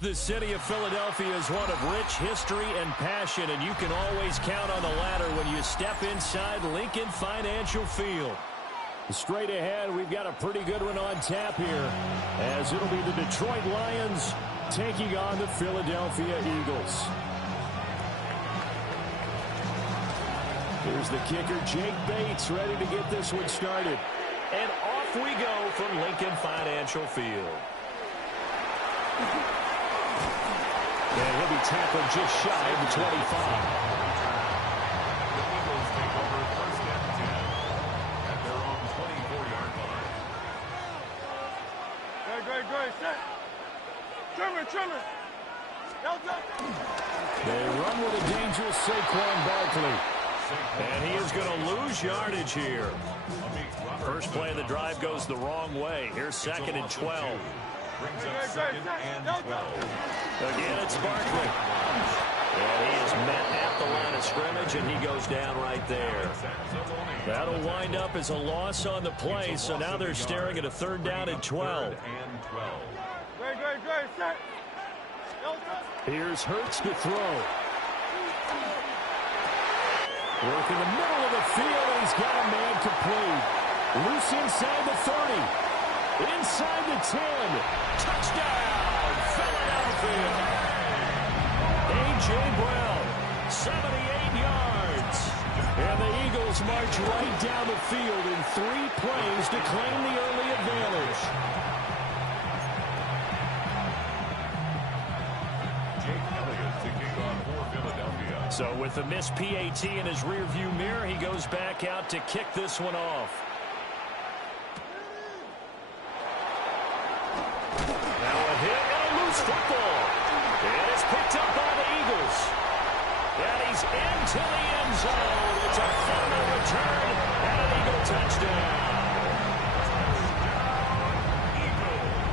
The city of Philadelphia is one of rich history and passion, and you can always count on the ladder when you step inside Lincoln Financial Field. Straight ahead, we've got a pretty good one on tap here, as it'll be the Detroit Lions taking on the Philadelphia Eagles. Here's the kicker, Jake Bates, ready to get this one started. And off we go from Lincoln Financial Field. And he'll be tackled just shy of the 25. The Eagles take over first and 10 at their own 24-yard line. Great. Set. Trimmer. They run with a dangerous Saquon Barkley. And he is going to lose yardage here. First play of the drive goes the wrong way. Here's second and 12. Brings up second and 12. Again, it's Barkley. And he is met at the line of scrimmage, and he goes down right there. That'll wind up as a loss on the play, so now they're staring at a third down and 12. Great. Set. Here's Hurts to throw. Work in the middle of the field, and he's got a man complete. Loose inside the 30. Inside the 10. Touchdown, Philadelphia. A.J. Brown, 78 yards. And the Eagles march right down the field in 3 plays to claim the early advantage. So with the missed PAT in his rearview mirror, he goes back out to kick this one off. Now a hit and a loose football. And it's picked up by the Eagles. And he's into the end zone. It's a fumble return and an Eagle touchdown.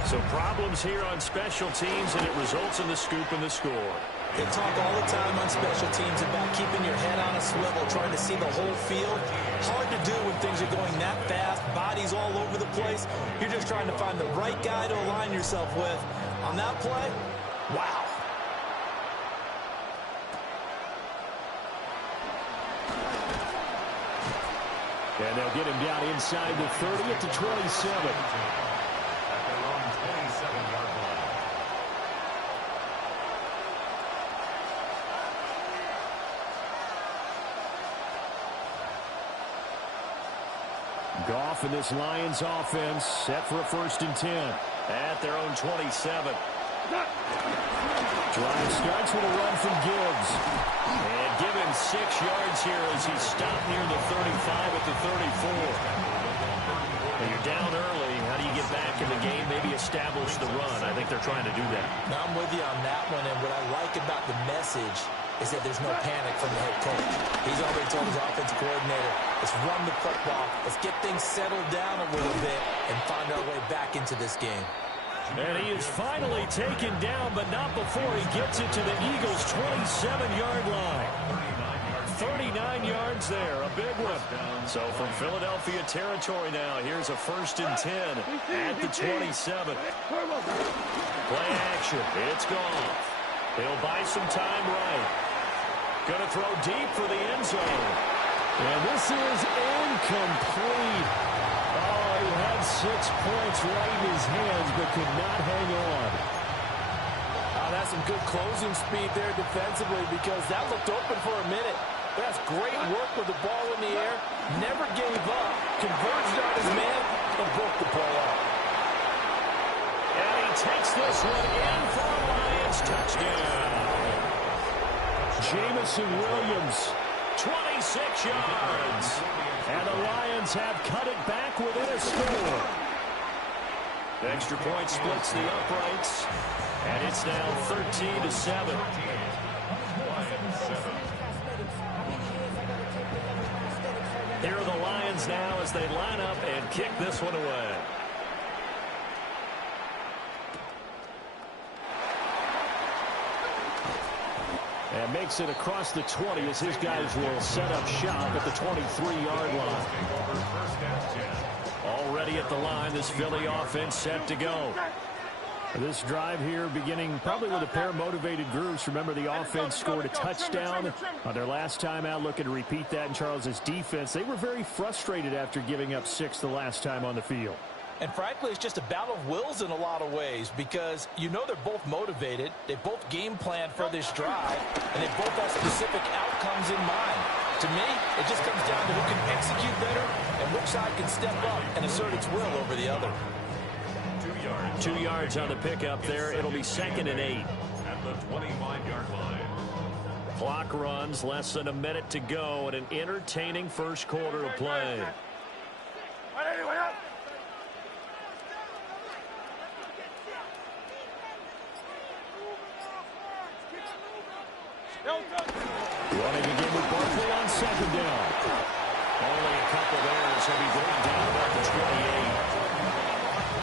So problems here on special teams, and it results in the scoop and the score. They talk all the time on special teams about keeping your head on a swivel, trying to see the whole field. Hard to do when things are going that fast, bodies all over the place. You're just trying to find the right guy to align yourself with. On that play, wow. And they'll get him down inside the 30 at the 27. Goff and this Lions offense set for a first and 10 at their own 27. Drive starts with a run from Gibbs. And give him 6 yards here as he's stopped near the 35 at the 34. And you're down early. How do you get back in the game? Maybe establish the run. I think they're trying to do that. Now I'm with you on that one, and what I like about the message is that there's no panic from the head coach. He's already told his offensive coordinator, let's run the football, let's get things settled down a little bit and find our way back into this game. And he is finally taken down, but not before he gets it to the Eagles' 27-yard line. 39 yards there, a big one. So from Philadelphia territory now, here's a first and 10 at the 27. Play action, it's gone. He'll buy some time right. Going to throw deep for the end zone. And this is incomplete. Oh, he had 6 points right in his hands, but could not hang on. Oh, that's some good closing speed there defensively, because that looked open for a minute. That's great work with the ball in the air. Never gave up. Converged on his man and broke the play out. And he takes this one in for a Lions touchdown. Jamison Williams, 26 yards. And the Lions have cut it back within a score. The extra point splits the uprights. And it's now 13-7. Here are the Lions now as they line up and kick this one away. And makes it across the 20 as his guys will set up shop at the 23-yard line. Already at the line, this Philly offense set to go. This drive here beginning probably with a pair of motivated groups. Remember, the offense scored a touchdown on their last time out. Looking to repeat that in Charles's defense. They were very frustrated after giving up 6 the last time on the field. And frankly, it's just a battle of wills in a lot of ways because you know they're both motivated. They both game plan for this drive, and they both have specific outcomes in mind. To me, it just comes down to who can execute better and which side can step up and assert its will over the other. 2 yards on the pickup there. It'll be 2nd and 8. At the 25-yard line. Clock runs, less than a minute to go, and an entertaining first quarter of play. Running again with Barkley on 2nd down. Only a couple there, so he'll be brought down about the 28.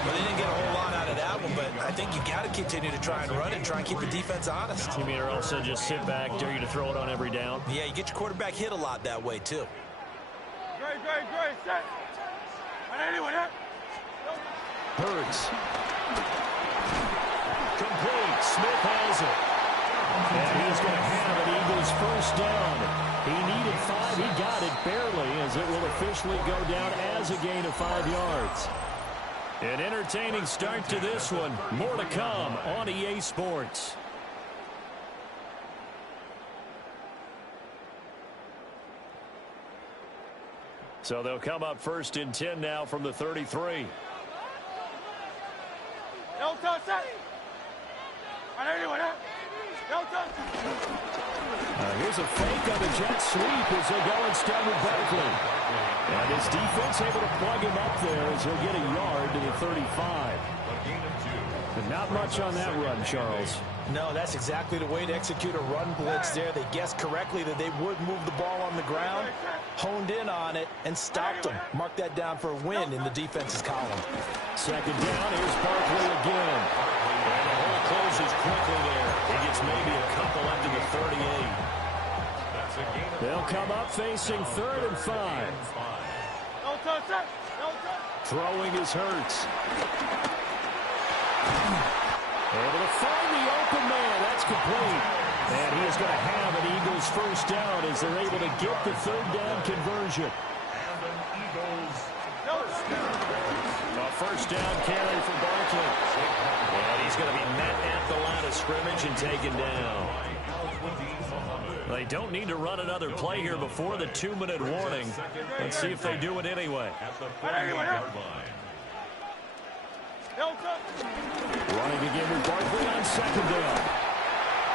Well, they didn't get a whole lot out of that one, but I think you got to continue to try and run and try and keep the defense honest. You mean, or also just sit back, dare you to throw it on every down? Yeah, you get your quarterback hit a lot that way, too. Great, set. Hurts. Complete. Smith has it. And he's going to have an Eagles first down. He needed 5. He got it barely, as it will officially go down as a gain of 5 yards. An entertaining start to this one. More to come on EA Sports. So they'll come up 1st and 10 now from the 33. Here's a fake on the jet sweep as they go instead with Barkley. And his defense able to plug him up there as he'll get a yard to the 35. But not much on that run, Charles. No, that's exactly the way to execute a run blitz there. They guessed correctly that they would move the ball on the ground, honed in on it, and stopped them. Mark that down for a win in the defense's column. 2nd down, here's Barkley again. And the hole closes quickly there. He gets maybe a couple up to the 38. They'll come up facing 3rd and 5. Throwing is Hurts. Able to find the open man. That's complete. And he is going to have an Eagles first down as they're able to get the 3rd down conversion. A first down carry for Barkley. And he's going to be met at the line of scrimmage and taken down. They don't need to run another play here before the 2-minute warning. Let's see if they do it anyway. Running again with Barkley on 2nd down.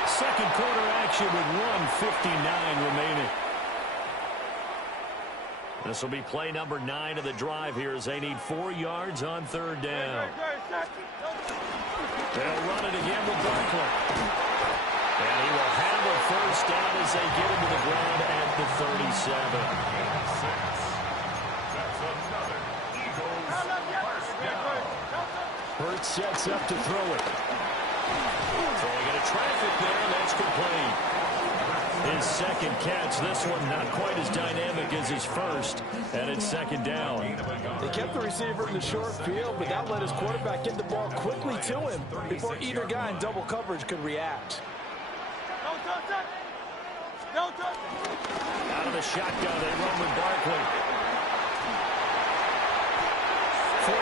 2nd quarter action with 1:59 remaining. This will be play number 9 of the drive here as they need 4 yards on 3rd down. They'll run it again with Barkley. And he will have a first down as they get him to the ground at the 37. Hurts sets up to throw it. Throwing into traffic there, and that's complete. His 2nd catch. This one not quite as dynamic as his first, and it's 2nd down. They kept the receiver in the short field, but that let his quarterback get the ball quickly to him before either guy in double coverage could react. Out of the shotgun, they run with Barkley. 14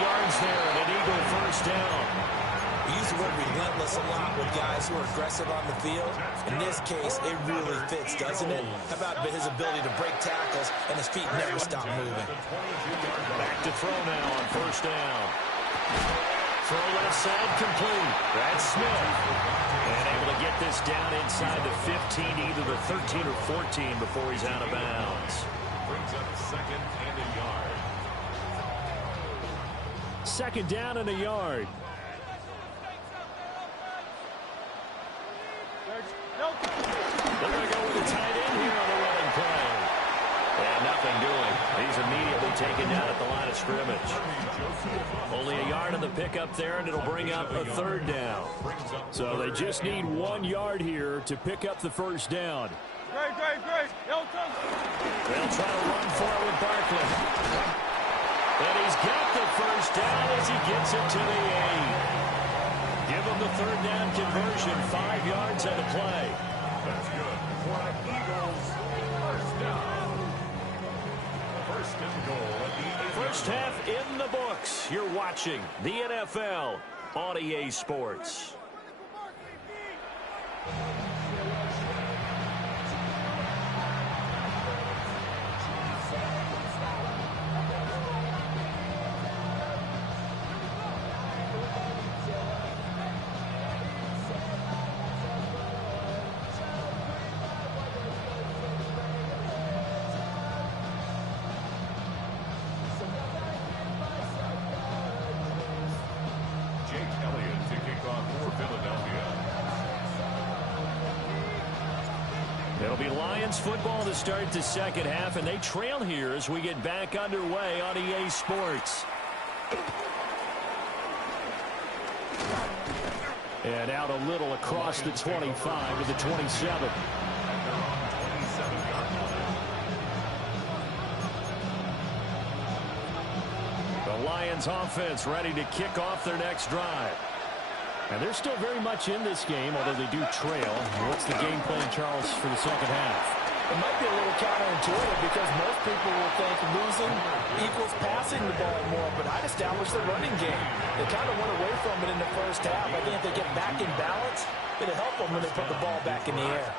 yards there, and an Eagle first down. We use the word relentless a lot with guys who are aggressive on the field. In this case, it really fits, doesn't it? How about his ability to break tackles and his feet never stop moving? Back to throw now on first down. Throw left side complete. That's Smith. And able to get this down inside the 15, either the 13 or 14 before he's out of bounds. Brings up 2nd and a yard. 2nd down and a yard. They're going to go with a tight end here on the running play. And nothing doing. He's immediately taken down at the line of scrimmage. Only a yard on the pickup there, and it'll bring up a 3rd down. So they just need 1 yard here to pick up the first down. Great. They'll try to run for it with Barkley. And he's got the first down as he gets it to the 8. Give them the third down conversion. 5 yards on the play. That's good for an Eagles first down. First and goal at the 8. First half in the books. You're watching the NFL on EA Sports. It'll be Lions football to start the second half, and they trail here as we get back underway on EA Sports. And out a little across the 25 to the 27. The Lions offense ready to kick off their next drive. And they're still very much in this game, although they do trail. What's the game plan, Charles, for the second half? It might be a little counterintuitive because most people will think losing equals passing the ball more, but I'd establish the running game. They kind of went away from it in the first half. I think if they get back in balance, it'll help them when they put the ball back in the air.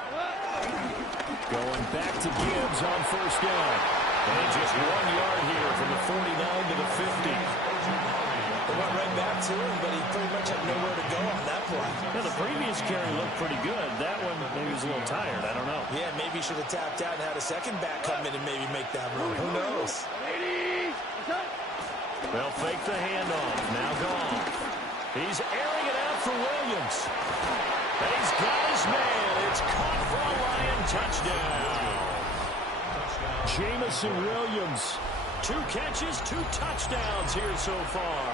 Going back to Gibbs on first down. And just 1 yard here from the 49 to the 50. They went right back to him, but he pretty much had nowhere to go on that play. Yeah, the previous carry looked pretty good. That one, maybe he was a little tired. I don't know. Yeah, maybe he should have tapped out and had a second back come in and maybe make that run. Who knows? They'll fake the handoff. Now gone. He's airing it out for Williams. And he's got his man. It's caught for a Lion touchdown. Jamison Williams. 2 catches, 2 touchdowns here so far.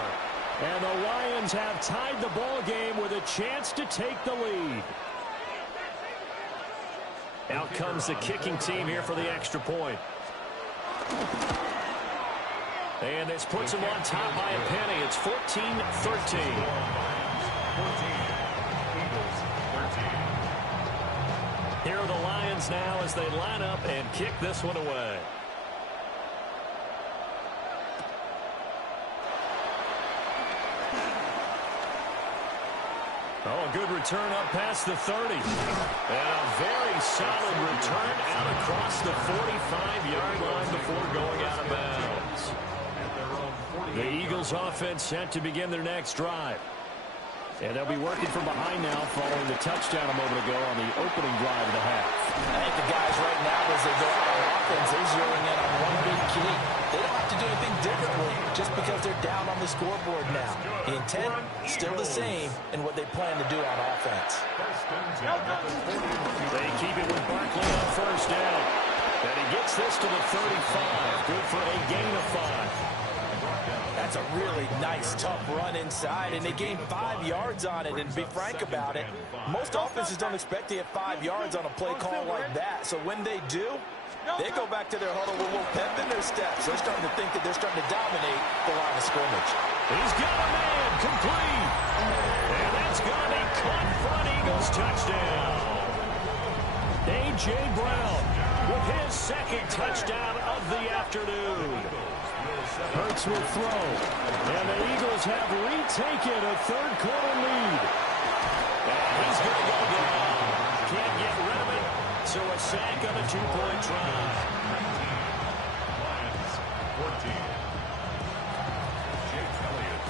And the Lions have tied the ball game with a chance to take the lead. Out comes the kicking team here for the extra point. And this puts them on top by a penny. It's 14-13. Here are the Lions now as they line up and kick this one away. Oh, a good return up past the 30. And a very solid return out across the 45-yard line before going out of bounds. The Eagles offense set to begin their next drive. And they'll be working from behind now following the touchdown a moment ago on the opening drive of the half. I think the guys right now, as they go out on offense, they're zeroing in on one big key. They don't have to do anything differently just because they're down on the scoreboard now. The intent, still the same in what they plan to do on offense. They keep it with Barkley on first down. And he gets this to the 35. Good for a gain of 5. That's a really nice, tough run inside, and they gained 5 yards on it. And to be frank about it, most offenses don't expect to get 5 yards on a play call like that. So when they do, they go back to their huddle with a little pep in their steps. They're starting to think that they're starting to dominate the line of scrimmage. He's got a man complete. And that's going to be caught for an Eagles touchdown. A.J. Brown with his second touchdown of the afternoon. Hurts will throw. And the Eagles have retaken a third-quarter lead. And he's going to go down. Can't get rid of it. So a sack on a 2-point try.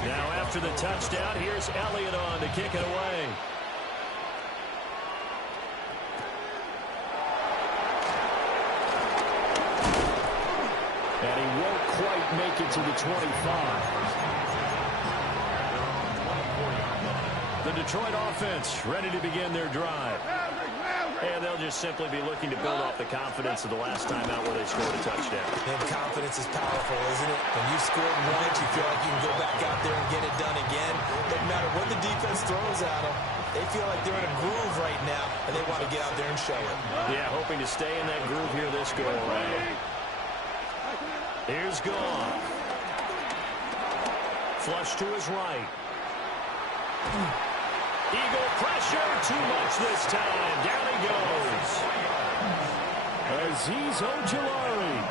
Now after the touchdown, here's Elliott on to kick it away. And he won't quite make it to the 25. The Detroit offense ready to begin their drive. And they'll just simply be looking to build off the confidence of the last time out where they scored a touchdown. And confidence is powerful, isn't it? When you scored once, you feel like you can go back out there and get it done again. Doesn't matter what the defense throws at them. They feel like they're in a groove right now, and they want to get out there and show it. Yeah, hoping to stay in that groove here this go around. Here's Goff. Flush to his right. Eagle pressure, too much this time. Down he goes. Azeez Ojulari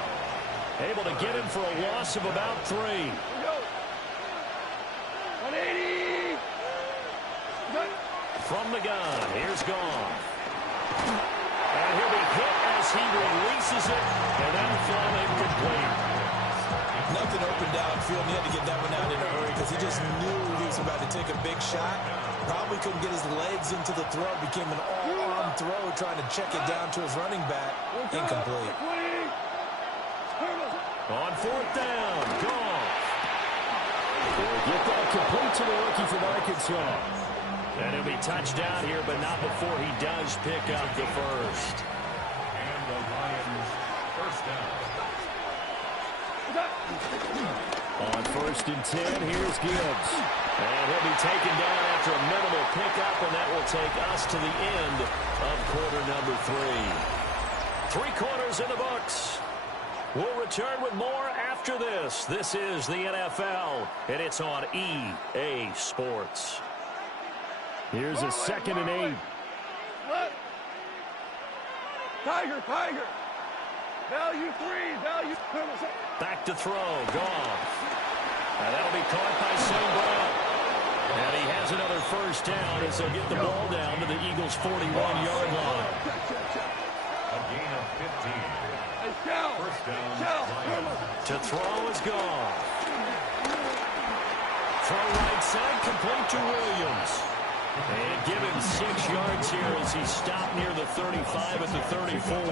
able to get him for a loss of about 3. 180. From the gun, here's Goff. And he'll be hit as he releases it, and that'll fall incomplete. Nothing open downfield. He had to get that one out in a hurry because he just knew he was about to take a big shot. Probably couldn't get his legs into the throw. Became an all-arm throw trying to check it down to his running back. Incomplete. On 4th down, Goff. We'll get that complete to the rookie from Arkansas. And he'll be touched down here, but not before he does pick up the first. And the Lions first down. On 1st and 10, here's Gibbs. And he'll be taken down after a minimal pickup, and that will take us to the end of quarter number 3. 3 quarters in the books. We'll return with more after this. This is the NFL, and it's on EA Sports. Here's a 2nd and 8. Tiger. Value 3. Value. Back to throw. Goff. And that'll be caught by St. Brown. And he has another first down as they'll get the ball down to the Eagles' 41-yard line. A gain of 15. First down. To throw is Goff. Throw right side, complete to Williams. And give him 6 yards here as he stopped near the 35 at the 34.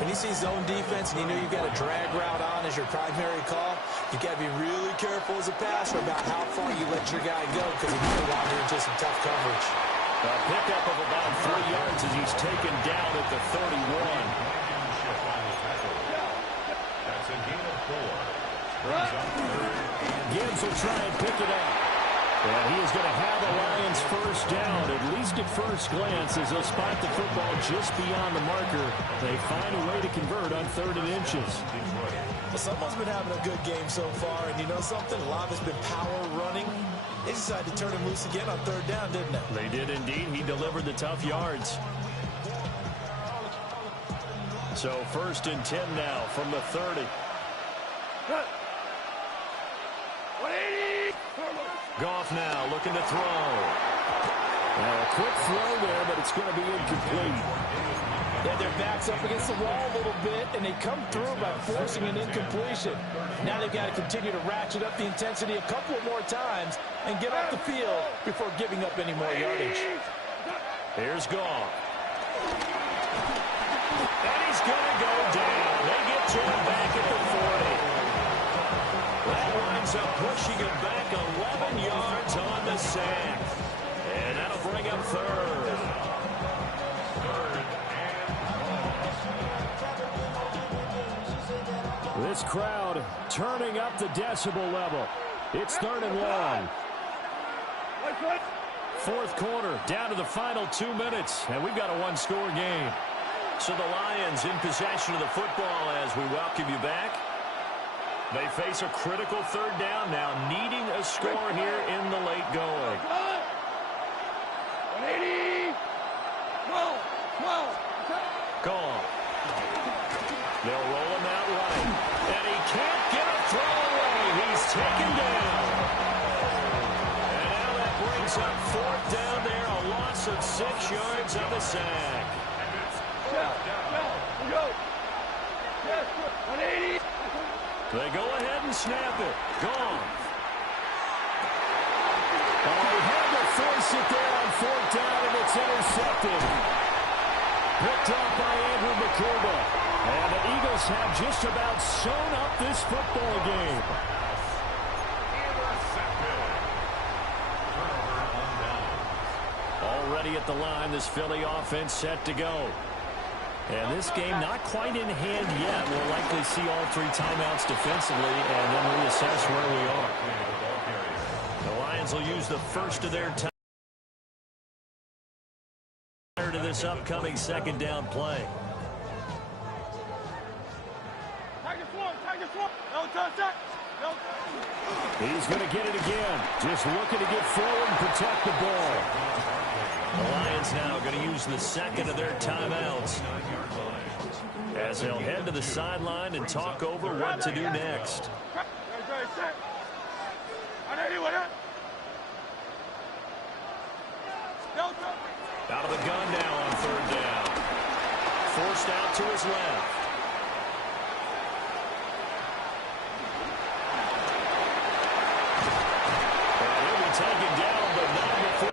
When you see zone defense and you know you've got a drag route on as your primary call, you got to be really careful as a passer about how far you let your guy go because he might wander into some tough coverage. A pickup of about 3 yards as he's taken down at the 31. That's a gain of 4. Gibbs will try and pick it up. And he is going to have the Lions first down, at least at first glance, as they'll spot the football just beyond the marker. They find a way to convert on 3rd and inches. Well, someone's been having a good game so far, and you know something? A lot of it's been power running. They decided to turn him loose again on 3rd down, didn't they? They did indeed. He delivered the tough yards. So 1st and 10 now from the 30. 180. Goff now looking to throw. Now a quick throw there, but it's going to be incomplete. Yeah, their backs up against the wall a little bit, and they come through by forcing an incompletion. Now they've got to continue to ratchet up the intensity a couple more times and get off the field before giving up any more yardage. Here's Goff. And he's going to go down. They get to him back at the 40. That winds up pushing him back 11 yards on the sack. And that'll bring him 3rd. This crowd turning up the decibel level. It's 3rd and long. 4th quarter, down to the final 2 minutes, and we've got a 1-score game. So the Lions in possession of the football as we welcome you back. They face a critical 3rd down now, needing a score here in the late going. 180. 12. Goff. They'll roll him out right. And he can't get a throw away. He's taken down. And now that brings up 4th down there, a loss of 6 yards on the sack. Go. 180. They go ahead and snap it. Goff. Oh, he had to force it there on 4th down, and it's intercepted. Picked off by Andrew McCurba. And the Eagles have just about sewn up this football game. Already at the line, this Philly offense set to go. And this game not quite in hand yet. We'll likely see all 3 timeouts defensively and then reassess where we are. The Lions will use the first of their time to this upcoming 2nd down play. Tiger swarm. No touch. No touch. He's going to get it again. Just looking to get forward and protect the ball. The Lions now going to use the second of their timeouts, as they'll head to the sideline and talk over what to do next. Out of the gun now on third down. Forced out to his left. And he'll be taken down, but not before.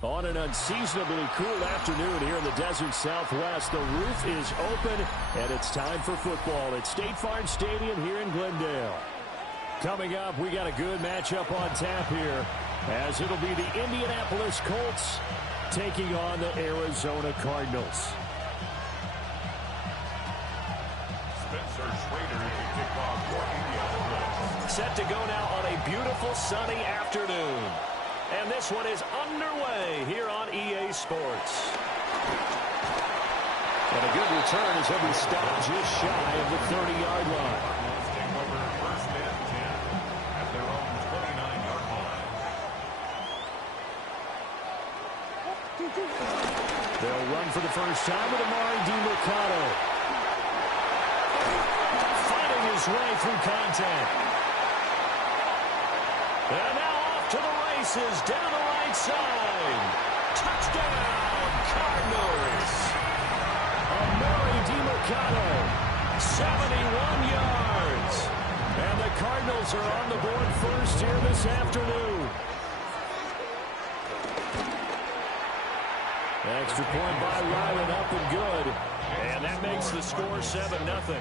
On an unseasonably cool afternoon here in the desert Southwest, the roof is open, and it's time for football at State Farm Stadium here in Glendale. Coming up, we got a good matchup on tap here, as it'll be the Indianapolis Colts taking on the Arizona Cardinals. Spencer Schrader to kick off for Indianapolis. Set to go now on a beautiful sunny afternoon. And this one is underway here on EA Sports. And a good return as he'll be stopped just shy of the 30-yard line. Take over first and 10 at their own 29-yard line. They'll run for the first time with Amari DiMercato. Fighting his way through contact. And now off to the races, down the right side. Touchdown, Cardinals. Amari DiMercato, 71 yards. And the Cardinals are on the board first here this afternoon. Extra point by Ryland, up and good. And that makes the score 7-0.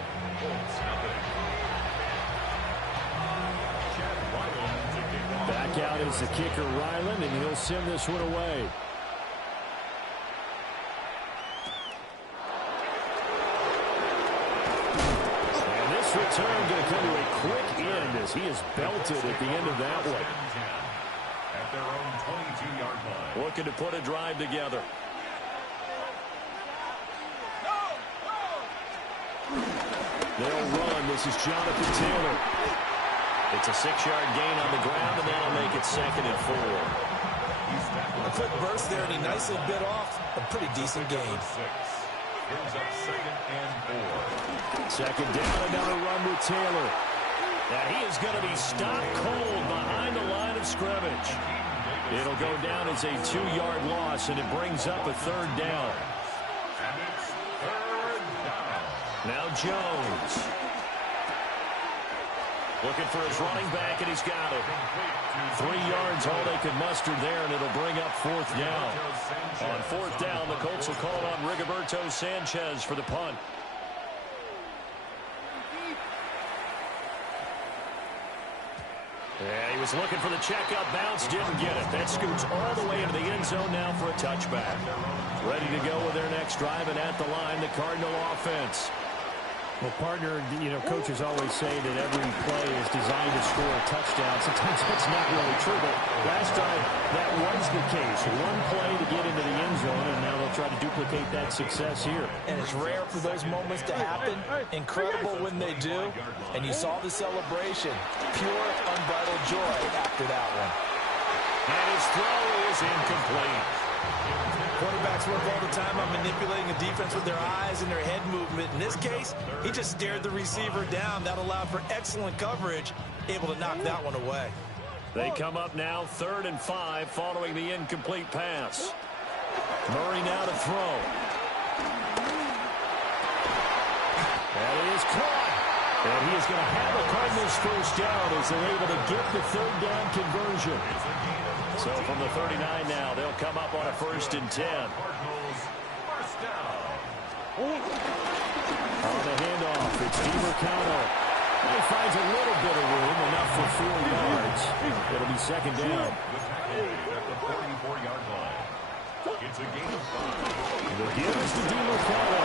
Back out is the kicker, Ryland, and he'll send this one away. And this return going to come to a quick end as he is belted at the end of that one. At their own 22-yard line. Looking to put a drive together. They'll run. This is Jonathan Taylor. It's a 6-yard gain on the ground, and that'll make it 2nd and 4. A quick burst there, and he nicely bit off a pretty decent gain. Brings up 2nd and 4. Second down, another run with Taylor. Now he is going to be stopped cold behind the line of scrimmage. It'll go down as a 2-yard loss, and it brings up a 3rd down. And it's 3rd down. Now Jones. Looking for his running back, and he's got it. 3 yards, all they could muster there, and it'll bring up 4th down. On 4th down, the Colts will call on Rigoberto Sanchez for the punt. Yeah, he was looking for the checkup bounce, didn't get it. That scoots all the way into the end zone now for a touchback. Ready to go with their next drive, and at the line, the Cardinal offense. Well, partner, you know, coaches always say that every play is designed to score a touchdown. Sometimes that's not really true, but last time that was the case. One play to get into the end zone, and now they'll try to duplicate that success here. And it's rare for those moments to happen. Incredible when they do. And you saw the celebration. Pure, unbridled joy after that one. And his throw is incomplete. Quarterbacks work all the time on manipulating a defense with their eyes and their head movement. In this case, he just stared the receiver down. That allowed for excellent coverage, able to knock that one away. They come up now 3rd and 5 following the incomplete pass. Murray now to throw. That is caught. And he is going to have a Cardinals first down as they're able to get the 3rd down conversion. So from the 39 now, they'll come up on a 1st and 10. On the handoff, it's DiMercado. He finds a little bit of room, enough for 4 yards. It'll be 2nd down. At the 44-yard line. It's a gain of 5. The give is to DiMercado.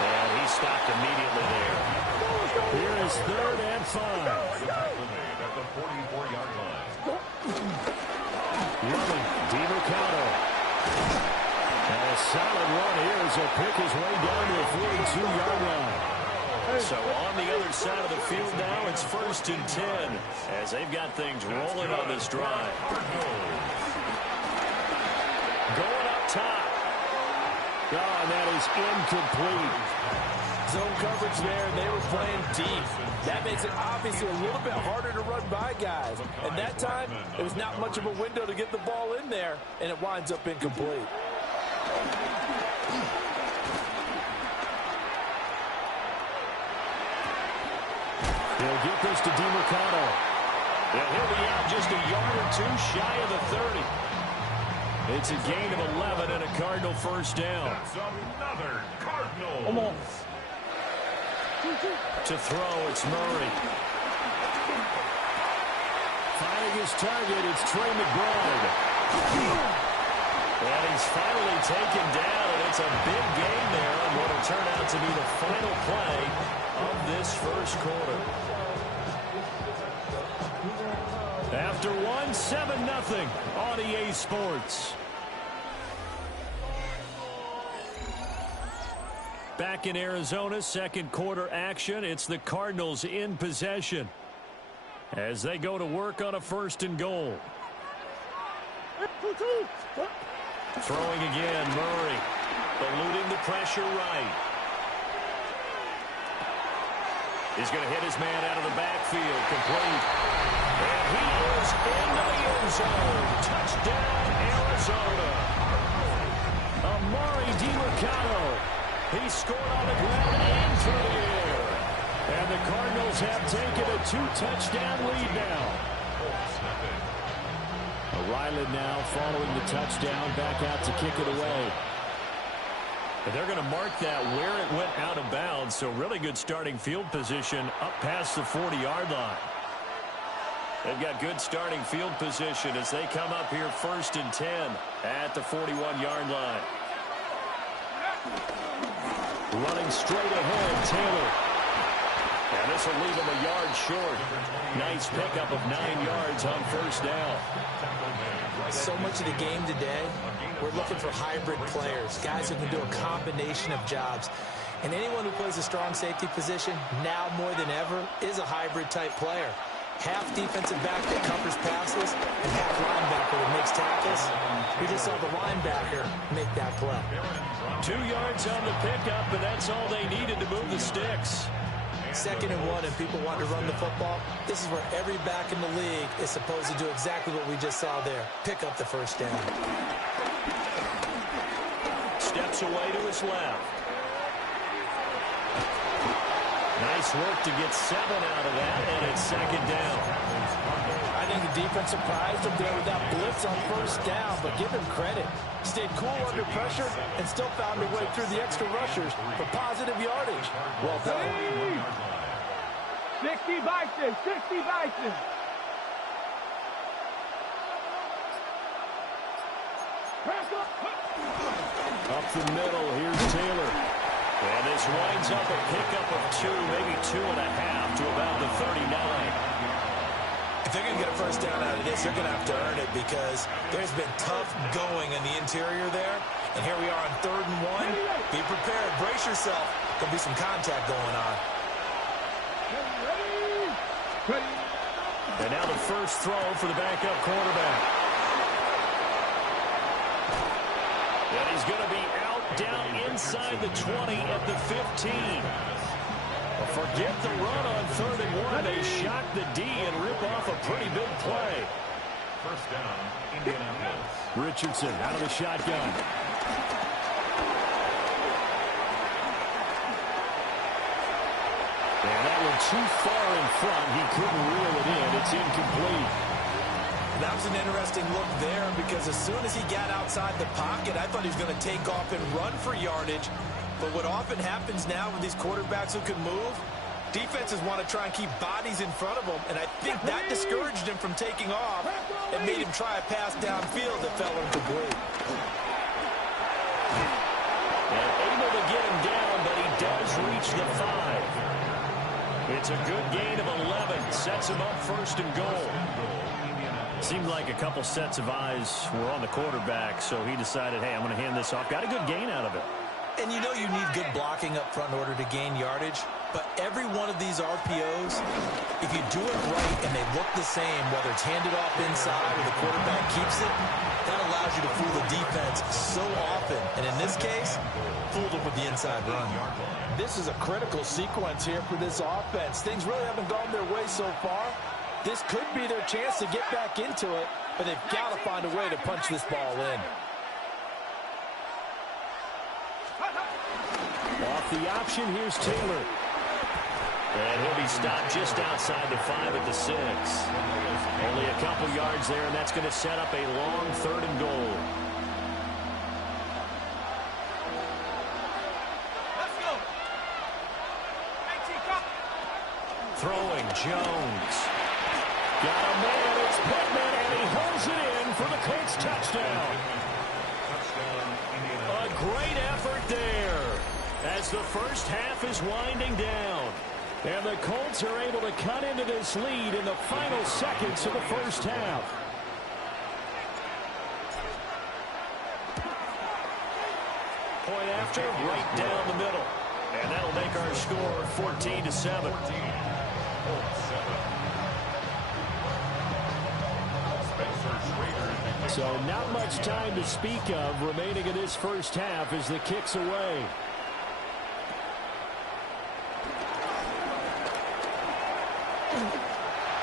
And he stopped immediately there. Here is 3rd and 5. At the 44-yard line. Running, DiMercado. And a solid run here as he'll pick his way down to the 42-yard line. So on the other side of the field now, it's 1st and 10 as they've got things rolling on this drive. Going up top. Oh, and that is incomplete. Zone coverage there, and they were playing deep. That makes it obviously a little bit harder to run by guys. And that time, it was not much of a window to get the ball in there, and it winds up incomplete. He'll get this to DiMercado. And he'll be out just a yard or 2 shy of the 30. It's a gain of 11 and a Cardinal first down. That's another Cardinal. Come on. To throw, it's Murray. Finding his target, it's Trey McBride. And he's finally taken down, and it's a big gain there on what will turn out to be the final play of this first quarter. After 1, 7-0 on EA Sports. Back in Arizona, 2nd quarter action. It's the Cardinals in possession as they go to work on a 1st and goal. Throwing again, Murray. Eluding the pressure right. He's going to hit his man out of the backfield. Complete. And he is into the end zone. Touchdown, Arizona. Amari DiMercado. He scored on the ground and through the air. And the Cardinals have taken a 2-touchdown lead now. Ryland now following the touchdown, back out to kick it away. And they're going to mark that where it went out of bounds, so really good starting field position up past the 40-yard line. They've got good starting field position as they come up here 1st and 10 at the 41-yard line. Running straight ahead, Taylor. And this will leave him a yard short. Nice pickup of 9 yards on 1st down. So much of the game today, we're looking for hybrid players, guys who can do a combination of jobs. And anyone who plays a strong safety position, now more than ever, is a hybrid-type player. Half defensive back that covers passes, and half linebacker that makes tackles. We just saw the linebacker make that play. 2 yards on the pickup, and that's all they needed to move the sticks. 2nd and 1, and people want to run the football. This is where every back in the league is supposed to do exactly what we just saw there. Pick up the 1st down. Steps away to his left. Nice work to get 7 out of that, and it's 2nd down. I think the defense surprised him there with that blitz on 1st down, but give him credit. Stayed cool under pressure and still found a way through the extra rushers for positive yardage. Well done. 60 Bison, 60 Bison. Up the middle, here's Taylor. And this winds up a pickup of 2, maybe 2.5 to about the 39. If they're going to get a first down out of this, they're going to have to earn it because there's been tough going in the interior there. And here we are on 3rd and 1. Be prepared. Brace yourself. There'll be some contact going on. And now the first throw for the backup quarterback. And he's going to be out down inside the 20 at the 15. Forget the run on 3rd and 1. They shock the D and rip off a pretty big play. First down, Indianapolis. Richardson out of the shotgun. And that one too far in front. He couldn't reel it in. It's incomplete. That was an interesting look there because as soon as he got outside the pocket, I thought he was going to take off and run for yardage. But what often happens now with these quarterbacks who can move, defenses want to try and keep bodies in front of them, and I think that discouraged him from taking off and made him try a pass downfield that fell incomplete. And able to get him down, but he does reach the 5. It's a good gain of 11. Sets him up 1st and goal. Seemed like a couple sets of eyes were on the quarterback, so he decided, hey, I'm going to hand this off. Got a good gain out of it. And you know you need good blocking up front in order to gain yardage. But every one of these RPOs, if you do it right and they look the same, whether it's handed off inside or the quarterback keeps it, that allows you to fool the defense so often. And in this case, fooled them with the inside run. This is a critical sequence here for this offense. Things really haven't gone their way so far. This could be their chance to get back into it, but they've got to find a way to punch this ball in. Off the option, here's Taylor. And he'll be stopped just outside the 5 at the 6. Only a couple yards there, and that's going to set up a long 3rd and goal. Let's go. Throwing, Jones. Got a man, it's Pittman, and he holds it in for the Colts touchdown. A great effort there as the first half is winding down. And the Colts are able to cut into this lead in the final seconds of the first half. Point after, right down the middle. And that'll make our score 14-7. So not much time to speak of remaining in this first half as the kick's away.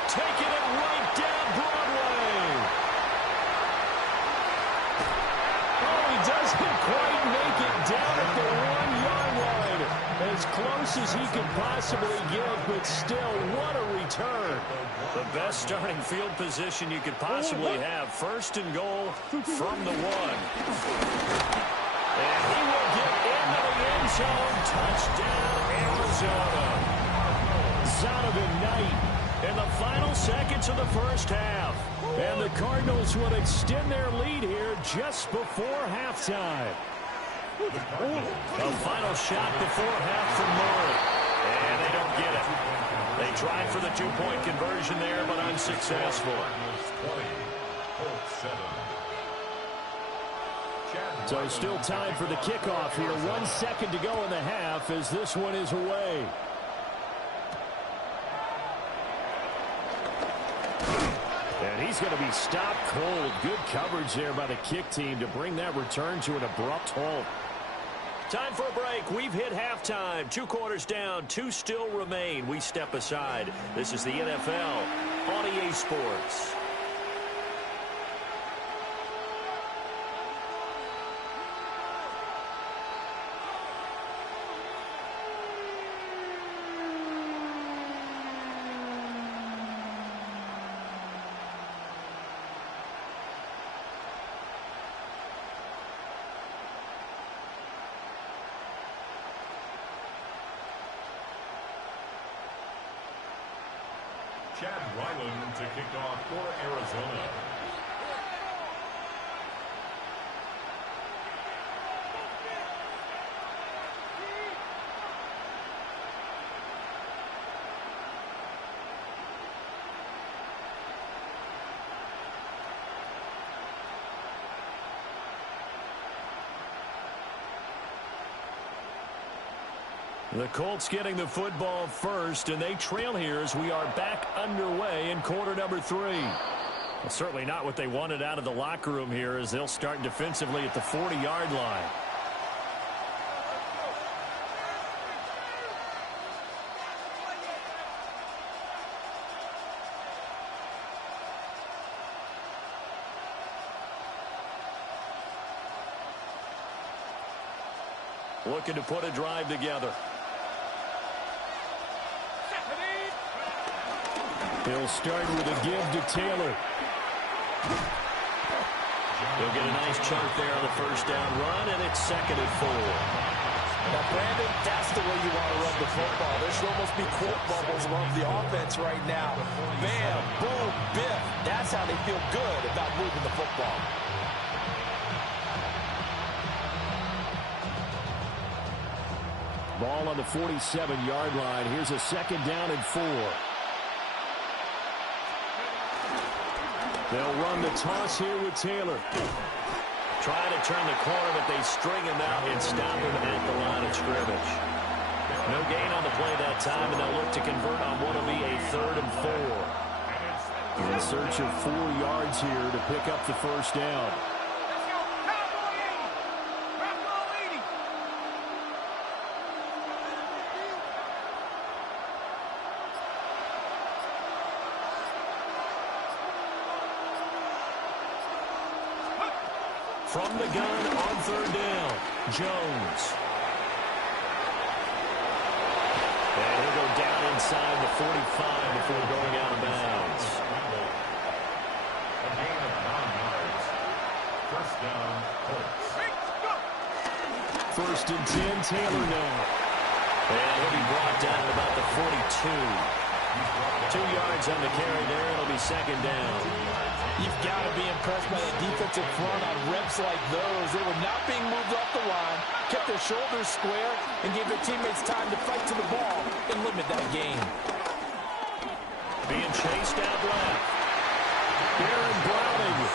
Taking it right down Broadway. Oh, he doesn't quite make it down at the 1-yard line. As close as he could possibly get, but still, what a return. The best starting field position you could possibly have. 1st and goal from the 1. And he will get into the end zone. Touchdown, Arizona. Zonovan Knight in the final seconds of the first half. And the Cardinals will extend their lead here just before halftime. A final shot before half from Murray. And they don't get it. They tried for the 2-point conversion there, but unsuccessful. So still time for the kickoff here. 1 second to go in the half as this one is away. And he's going to be stopped cold. Good coverage there by the kick team to bring that return to an abrupt halt. Time for a break. We've hit halftime. 2 quarters down. 2 still remain. We step aside. This is the NFL on EA Sports. Chad Ryland to kick off for Arizona. The Colts getting the football first, and they trail here as we are back underway in quarter number 3. Well, certainly not what they wanted out of the locker room here as they'll start defensively at the 40-yard line. Looking to put a drive together. He'll start with a give to Taylor. He'll get a nice chunk there on the first down run, and it's 2nd and 4. Now, Brandon, that's the way you want to run the football. There should almost be quote bubbles above the offense right now. Bam, boom, biff. That's how they feel good about moving the football. Ball on the 47-yard line. Here's a 2nd down and 4. They'll run the toss here with Taylor. Trying to turn the corner, but they string him out and stop him at the line of scrimmage. No gain on the play that time, and they'll look to convert on what will be a 3rd and 4. In search of 4 yards here to pick up the first down. From the gun on 3rd down, Jones. And he'll go down inside the 45 before going out of bounds. A gain of 9 yards. First down, Colts. 1st and 10, Taylor now. And he'll be brought down at about the 42. 2 yards on the carry there. It'll be 2nd down. You've got to be impressed by the defensive front on reps like those. They were not being moved off the line, kept their shoulders square, and gave their teammates time to fight to the ball and limit that gain. Being chased out left. Aaron Browning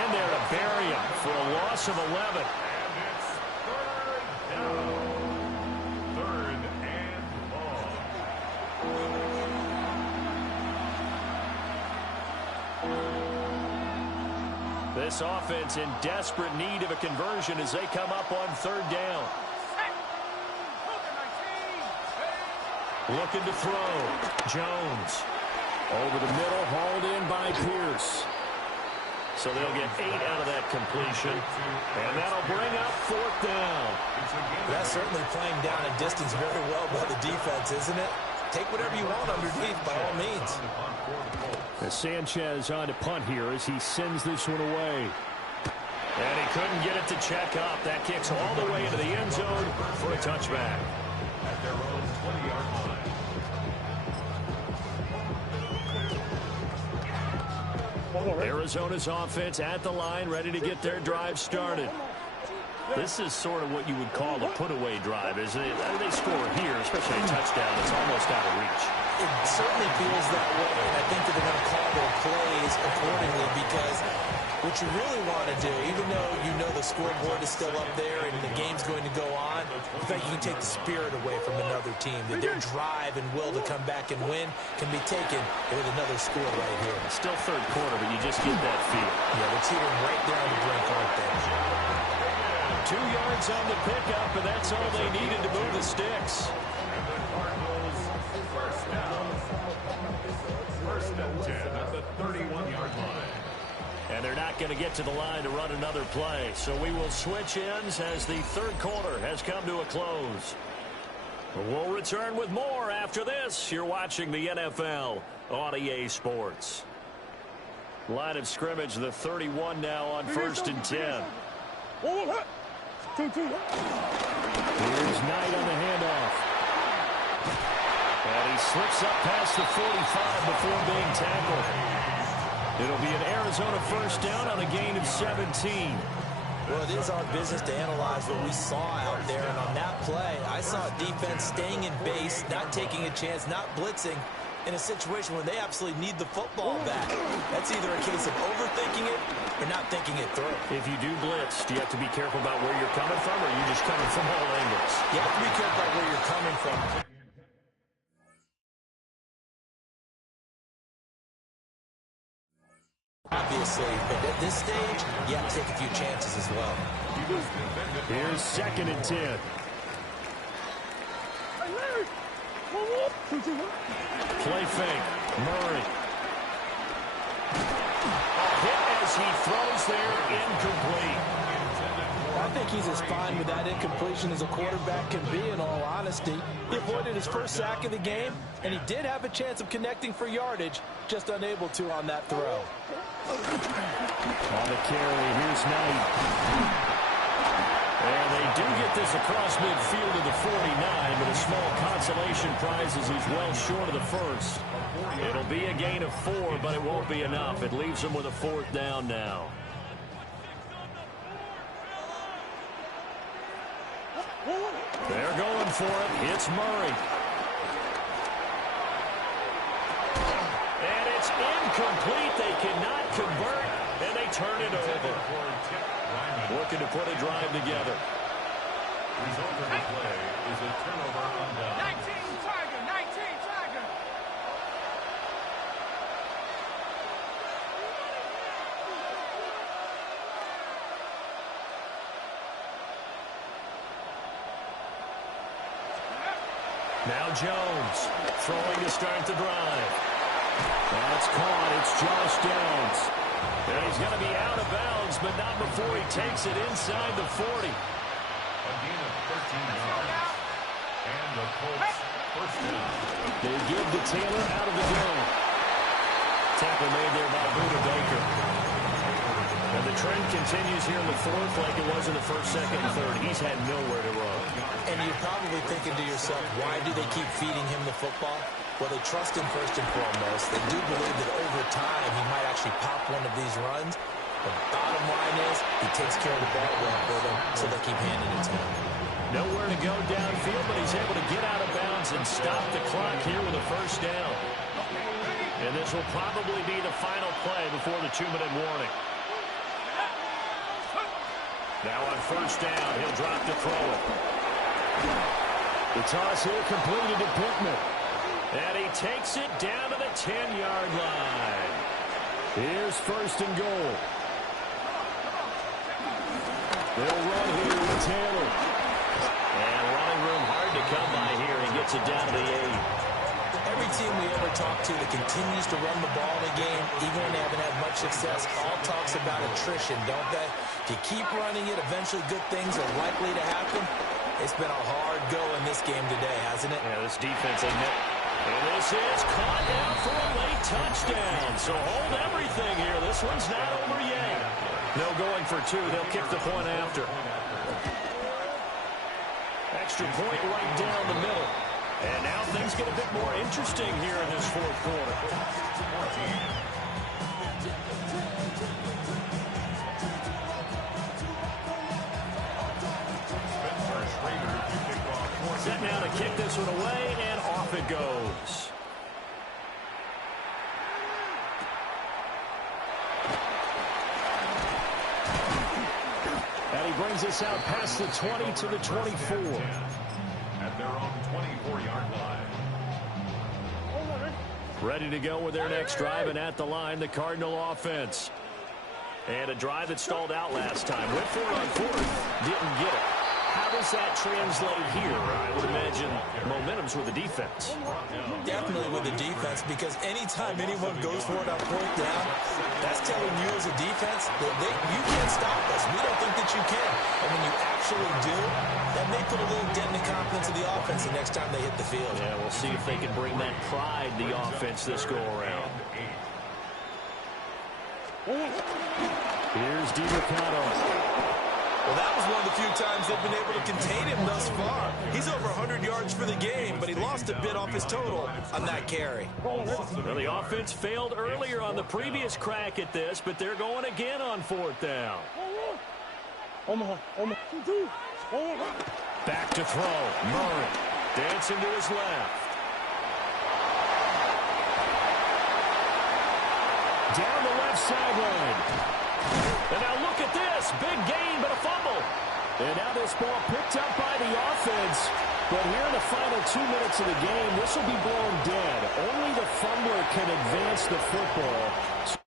in there to bury him for a loss of 11. And it's 3rd down. 3rd and long. This offense in desperate need of a conversion as they come up on 3rd down. Looking to throw. Jones. Over the middle, hauled in by Pierce. So they'll get 8 out of that completion. And that'll bring up 4th down. That's certainly playing down a distance very well by the defense, isn't it? Take whatever you want underneath, by all means. As Sanchez on to punt here as he sends this one away. And he couldn't get it to check up. That kicks all the way into the end zone for a touchback. At their own 20-yard line. Arizona's offense at the line, ready to get their drive started. This is sort of what you would call a put-away drive, isn't it? They score here, especially a touchdown. It's almost out of reach. It certainly feels that way, and I think that they're going to call their plays accordingly because what you really want to do, even though you know the scoreboard is still up there and the game's going to go on, in fact, you can take the spirit away from another team. That their drive and will to come back and win can be taken with another score right here. Still 3rd quarter, but you just get that feel. Yeah, they're teetering right there on the brink, aren't they? 2 yards on the pickup, and that's all they needed to move the sticks. And the Cardinals, first down. 1st and 10 at the 31-yard line. And they're not going to get to the line to run another play. So we will switch ends as the 3rd quarter has come to a close. We'll return with more after this. You're watching the NFL on EA Sports. Line of scrimmage, the 31 now on 1st and 10. Here's Knight on the handoff. And he slips up past the 45 before being tackled. It'll be an Arizona first down on a gain of 17. Well, it is our business to analyze what we saw out there. And on that play, I saw defense staying in base, not taking a chance, not blitzing, in a situation where they absolutely need the football back. That's either a case of overthinking it or not thinking it through. If you do blitz, do you have to be careful about where you're coming from, or are you just coming from all angles? You have to be careful about where you're coming from. Obviously, but at this stage, you have to take a few chances as well. Here's 2nd and 10. Play fake. Murray. A hit as he throws there, incomplete. I think he's as fine with that incompletion as a quarterback can be, in all honesty. He avoided his first sack of the game, and he did have a chance of connecting for yardage, just unable to on that throw. On the carry, here's Knight. And they do get this across midfield to the 49, but a small consolation prize as he's well short of the first. It'll be a gain of 4, but it won't be enough. It leaves them with a 4th down now. They're going for it. It's Murray. And it's incomplete. They cannot convert, and they turn it over. Looking to put a drive together. Result of the play is a turnover on down. 19 Tiger. Now Jones throwing to start the drive. That's caught. It's Josh Downs. And he's going to be out of bounds, but not before he takes it inside the 40. A gain of 13 yards. And the Colts first down. They give to Taylor out of the game. Tackle made there by Buda Baker. And the trend continues here in the 4th like it was in the 1st, 2nd, and 3rd. He's had nowhere to run. And you're probably thinking to yourself, why do they keep feeding him the football? Well, they trust him first and foremost. They do believe that over time he might actually pop one of these runs. The bottom line is he takes care of the ball well for them, so they keep handing it to him. Nowhere to go downfield, but he's able to get out of bounds and stop the clock here with a 1st down. And this will probably be the final play before the 2-minute warning. Now on 1st down, he'll drop to throw it. The toss here completed to Pittman. And he takes it down to the 10-yard line. Here's 1st and goal. They'll run here with Taylor. And running room hard to come by here. He gets it down to the 8. Every team we ever talk to that continues to run the ball in a game, even when they haven't had much success, all talks about attrition, don't they? If you keep running it, eventually good things are likely to happen. It's been a hard go in this game today, hasn't it? Yeah, this defense, and this is caught down for a late touchdown. So hold everything here. This one's not over yet. No going for 2. They'll kick the point after. Extra point right down the middle. And now things get a bit more interesting here in this 4th quarter. Set now to kick this one away, and off it goes. And he brings us out past the 20 to the 24. At their own 24-yard line. Ready to go with their next drive, and at the line, the Cardinal offense. And a drive that stalled out last time. Went for it on 4th, didn't get it. How does that translate here? I would imagine momentum's with the defense. Definitely with the defense, because anytime anyone goes for it on 4th down, that's telling you as a defense that you can't stop us. We don't think that you can. And when you actually do, that may put a little dent in the confidence of the offense the next time they hit the field. Yeah, we'll see if they can bring that pride to the offense this go-around. Here's D84Donald. Well, that was one of the few times they've been able to contain him thus far. He's over 100 yards for the game, but he lost a bit off his total on that carry. Well, the offense failed earlier on the previous crack at this, but they're going again on 4th down. Back to throw. Murray dancing to his left. Down the left sideline. And now look at this. Big gain, but a fumble. And now this ball picked up by the offense. But here in the final 2 minutes of the game, this will be blown dead. Only the fumbler can advance the football.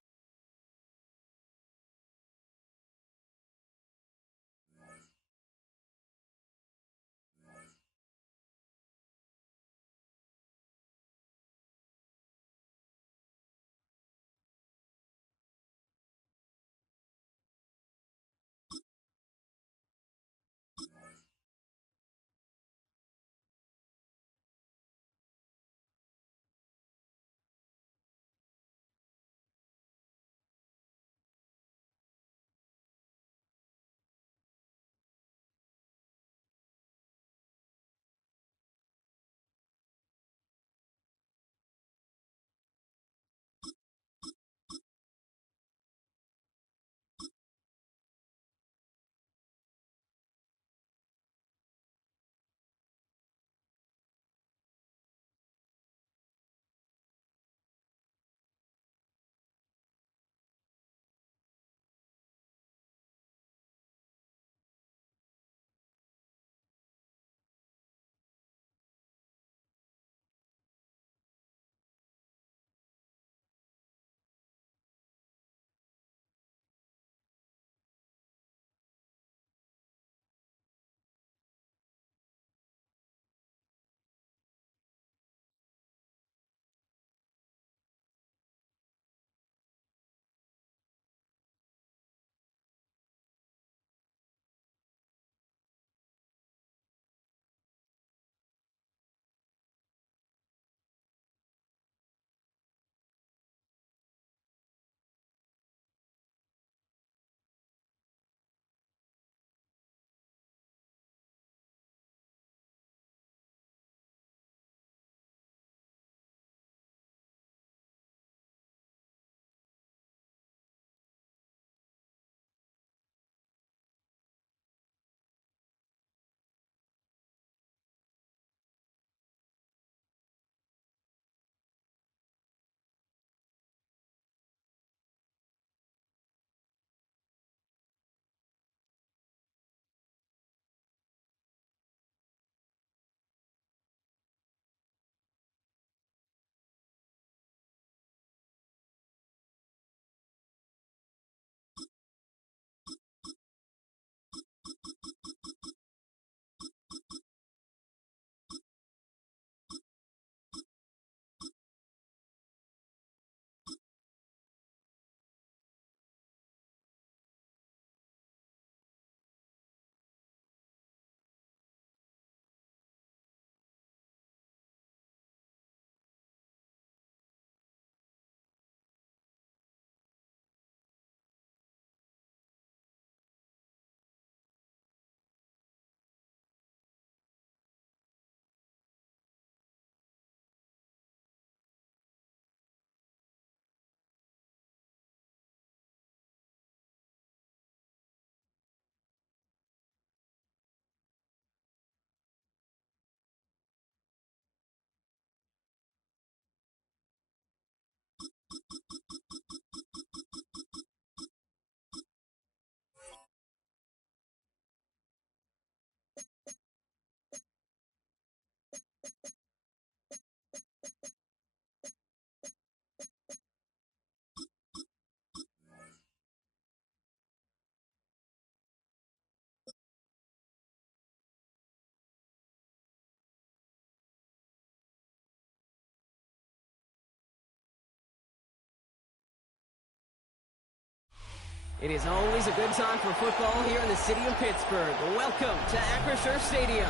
It is always a good time for football here in the city of Pittsburgh. Welcome to Acrisure Stadium.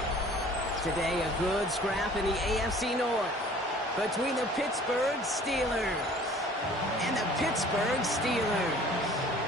Today, a good scrap in the AFC North between the Pittsburgh Steelers and the Pittsburgh Steelers.